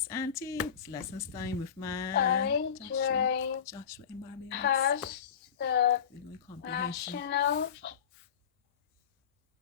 it's Auntie. It's lessons time with my I drive Joshua in Barbados. past the Illinois comprehension. National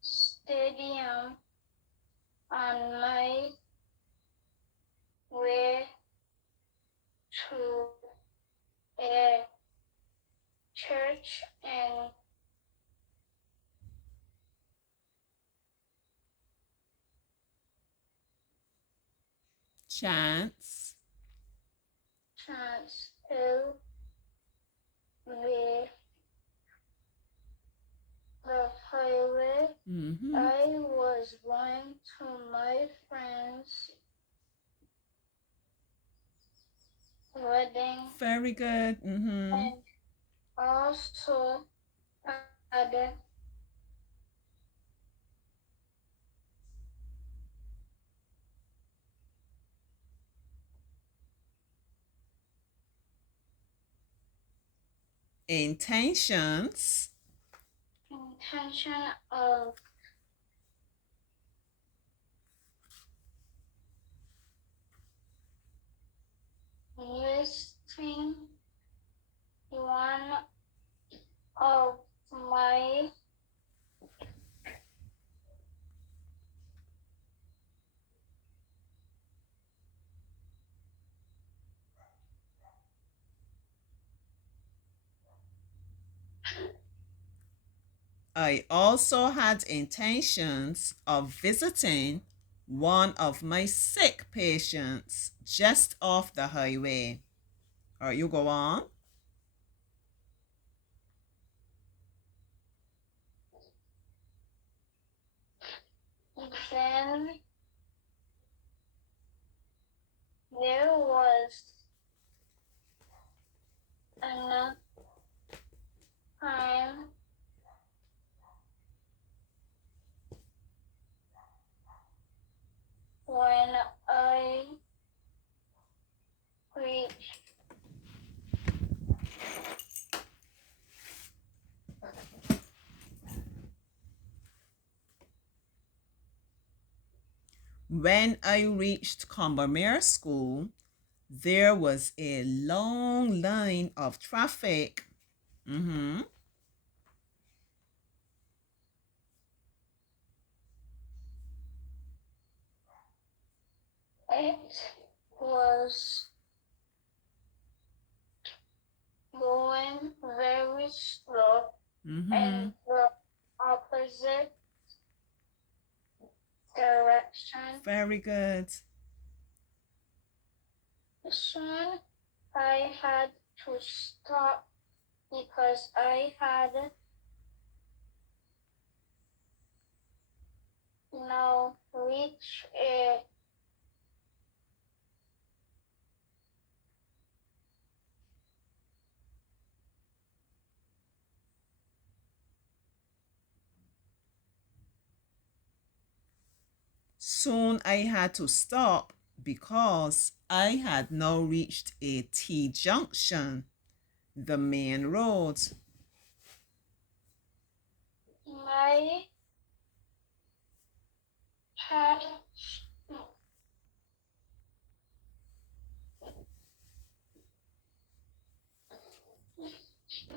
Stadium on my way to a church in Chance. Hill with the highway. I was going to my friend's wedding. Very good. And also had Intention of visiting one of my I also had intentions of visiting one of my sick patients just off the highway. All right, you go on. Then there was another time when I reached When I reached Combermere School, there was a long line of traffic. it was going very slow in the opposite direction. Very good. Soon I had to stop because I had now reached a Soon I had to stop because I had now reached a T junction, the main road.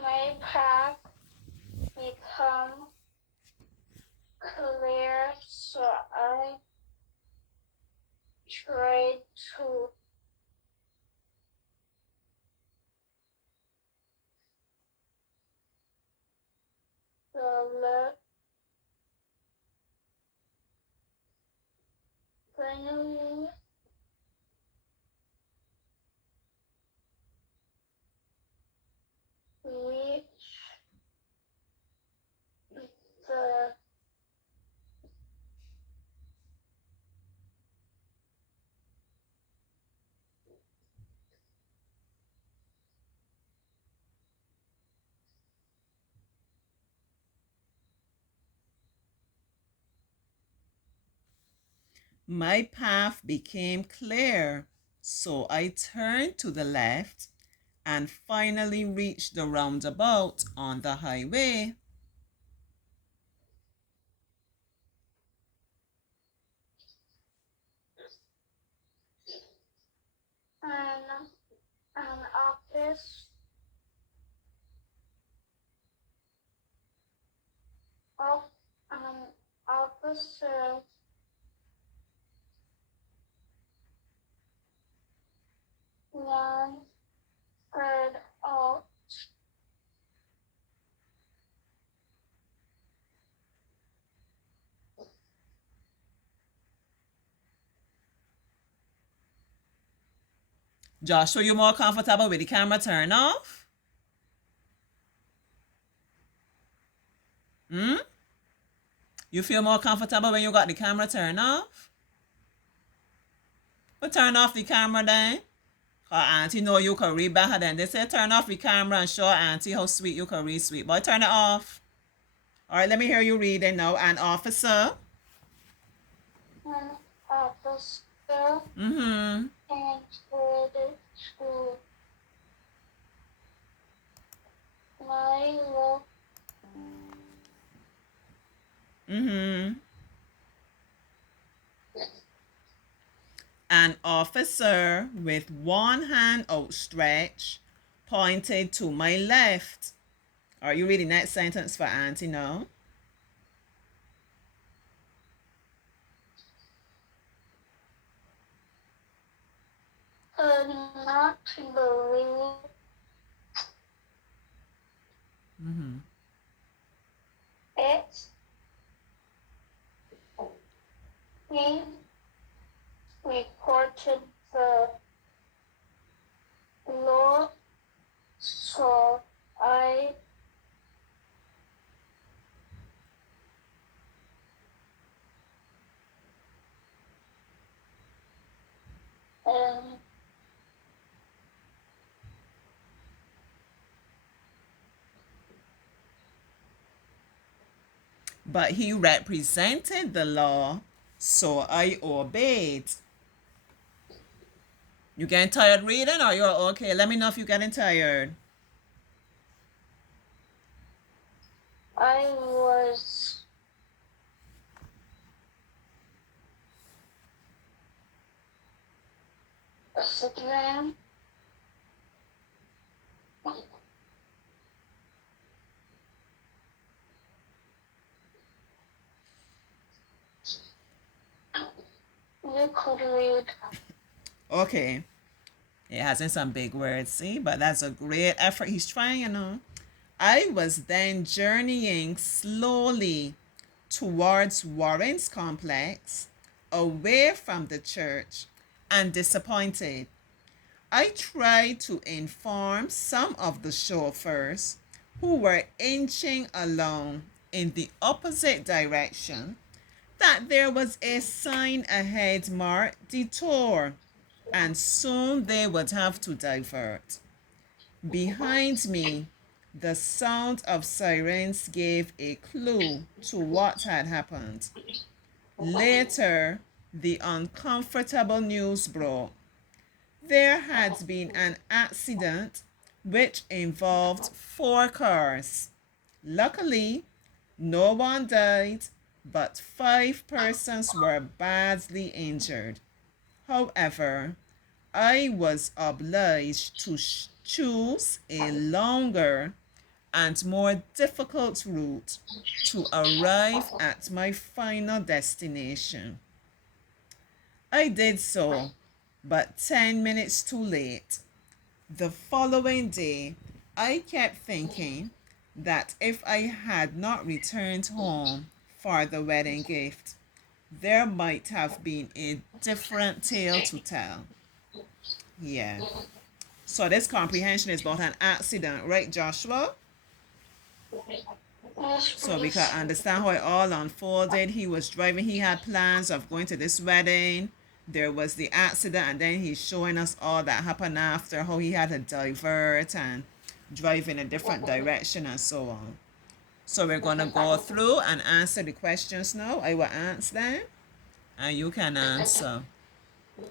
my path become clear, so I tried to the left. Finally, reach the My path became clear, so I turned to the left and finally reached the roundabout on the highway. office of an officer one spread out. Joshua, you more comfortable with the camera turn off? Hmm? You feel more comfortable when you got the camera turned off? But turn off the camera then. Cause Auntie know you can read better than they say turn off the camera and show Auntie how sweet you can read sweet. Boy, turn it off. All right, let me hear you reading now. An officer. An officer Mm-hmm. entered to my look Mm-hmm. An officer with one hand outstretched pointed to my left. Are you reading that sentence for Auntie now? could not believe Mm-hmm. it. He reported the law, so I am But he represented the law, so I obeyed. You getting tired reading or you're okay? Let me know if you're getting tired. I was a citizen. You could read. Okay. It has in some big words, see? But that's a great effort. He's trying, you know. I was then journeying slowly towards Warren's complex, away from the church, and disappointed. I tried to inform some of the chauffeurs who were inching along in the opposite direction that there was a sign ahead marked detour and soon they would have to divert. Behind me, the sound of sirens gave a clue to what had happened. Later, the uncomfortable news broke. There had been an accident which involved 4 cars. Luckily, no one died, but 5 persons were badly injured. However, I was obliged to choose a longer and more difficult route to arrive at my final destination. I did so, but 10 minutes too late. The following day, I kept thinking that if I had not returned home for the wedding gift, there might have been a different tale to tell. Yeah. So this comprehension is about an accident, right, Joshua? Yes, So we can please. understand how it all unfolded. He was driving, he had plans of going to this wedding. There was the accident, and then he's showing us all that happened after, how he had to divert and drive in a different direction and so on. So we're going to go through and answer the questions now. I will answer them, and you can answer.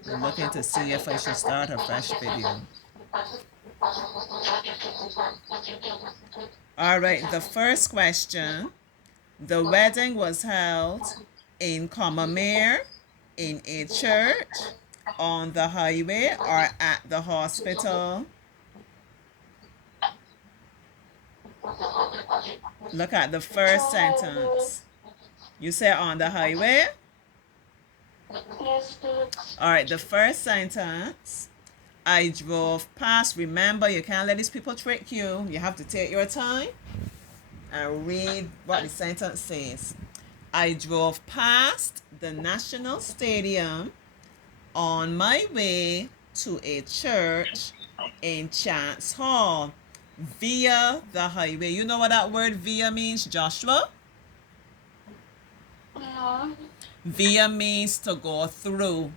I'm looking to see if I should start a fresh video. All right, the first question. The wedding was held in Commermere, in a church, on the highway, or at the hospital. Look at the first highway. sentence. You say on the highway. Yes, please. All right, the first sentence. I drove past. Remember, you can't let these people trick you. You have to take your time and read what the sentence says. I drove past the National Stadium on my way to a church in Chance Hall via the highway. You know what that word via means, Joshua? No. Via means to go through,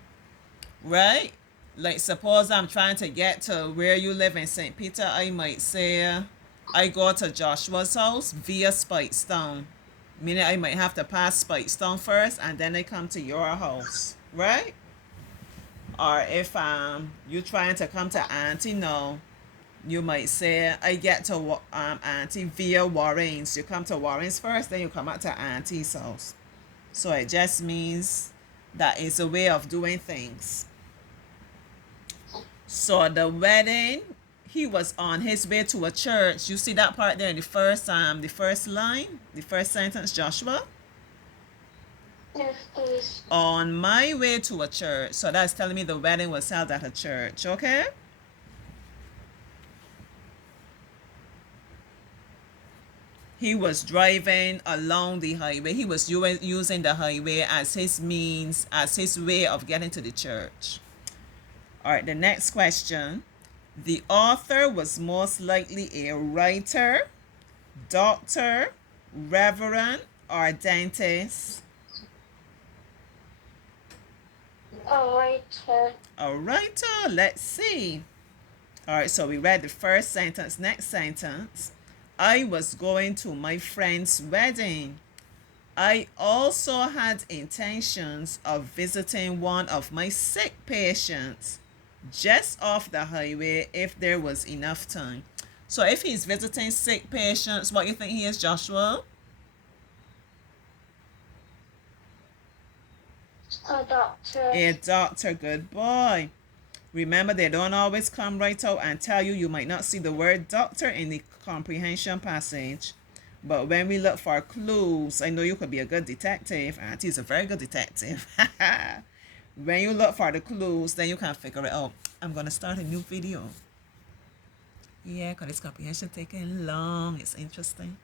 right? Like suppose I'm trying to get to where you live in St. Peter, I might say I go to Joshua's house via Spikestone. Meaning I might have to pass Spikestone first and then I come to your house, right? Or if you trying to come to Auntie, no, you might say I get to Auntie via Warren's. You come to Warren's first, then you come out to Auntie's house. So it just means that it's a way of doing things. So the wedding, he was on his way to a church. You see that part there in the first line, the first sentence, Joshua? Yes, please. On my way to a church. So that's telling me the wedding was held at a church, okay? He was driving along the highway. He was using the highway as his means, as his way of getting to the church. All right, the next question. The author was most likely a writer, doctor, reverend, or dentist. A writer. A writer, let's see. All right, so we read the first sentence. Next sentence. I was going to my friend's wedding. I also had intentions of visiting one of my sick patients just off the highway if there was enough time. So if he's visiting sick patients, what do you think he is, Joshua? A doctor. A doctor, good boy. Remember, they don't always come right out and tell you. You might not see the word doctor in the comprehension passage. But when we look for clues, I know you could be a good detective. Auntie's a very good detective. When you look for the clues, then you can figure it out. I'm going to start a new video. Yeah, because this comprehension taking long. It's interesting.